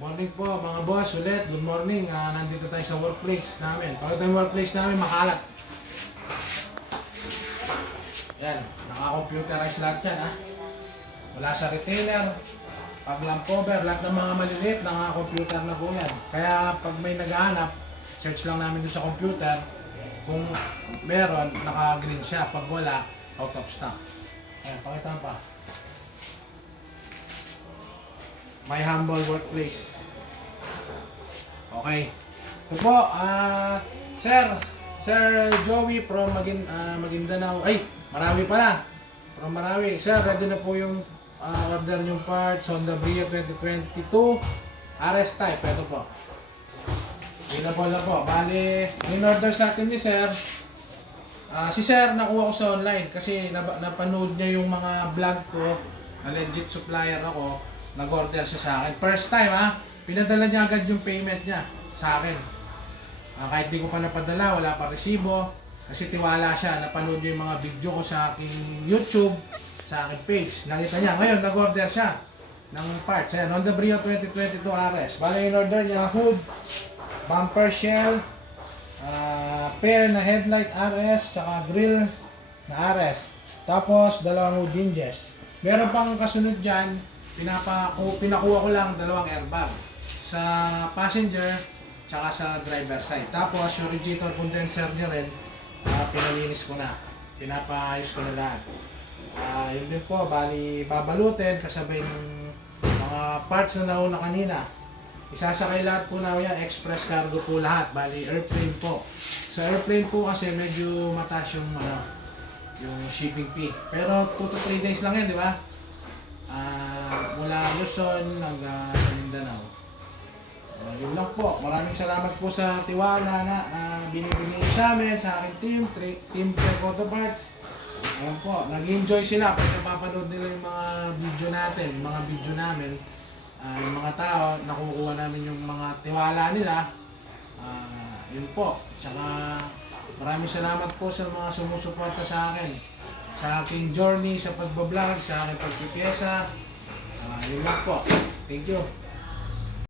Morning po mga boss, ulit. Good morning. Nandito tayo sa workplace namin. Pagkat yung workplace namin, makalat. Yan, naka-computerize lahat yan ha. Wala sa retailer, pag lamp cover, lahat ng mga maliliit, naka-computer na po yan. Kaya pag may naghahanap, search lang namin doon sa computer. Kung meron, naka-green siya. Pag wala, out of stock. Ayan, pakita pa. My humble workplace. Okay. Ito po, Sir Joey from Maguindanao. Ay, Marawi pala. From Marawi. Sir, ready na po yung order yung parts Honda Brio 2022 RS type. Ito po. Pinapol na po. Bali, in-order sa atin ni Sir. Si Sir, nakuha ko sa online kasi napanood niya yung mga vlog ko na legit supplier ako. Nag-order siya sa akin. First time pinadala niya agad yung payment niya sa akin. Kahit di ko pa napadala, wala pa resibo. Kasi tiwala siya, napanood niya yung mga video ko sa aking YouTube, sa aking page. Nakita niya, ngayon nag-order siya ng parts. Ayan, Honda Brio 2022 RS. Bale, in-order niya hood, bumper shell, pair na headlight RS, tsaka grill na RS. Tapos, dalawang hood hinges. Meron pang kasunod dyan, pinakuha ko lang dalawang airbag sa passenger tsaka sa driver side. Tapos yung radiator condenser niya rin, pinalinis ko na, pinapaayos ko na lahat. Yun din po, bali babalutin kasabay ng mga parts na nauna kanina. Isasakay lahat po namin yan, express cargo po lahat, bali airplane po. Sa airplane po kasi medyo mataas yung shipping fee, pero 2 to 3 days lang yan, di ba? Mula Luzon hanggang sa Mindanao. Yun lang po. Maraming salamat po sa tiwala na binibigay sa amin, sa aking Team Check Auto Parts. Ayan po, nag-enjoy sila pag napapanood nila yung mga video natin, mga video namin. Yung mga tao, nakukuha namin yung mga tiwala nila. Yun po. Tsaka maraming salamat po sa mga sumusuporta sa akin, sa aking journey sa pagbablog, sa aking pagpipiyesa. Yun lang po. Thank you.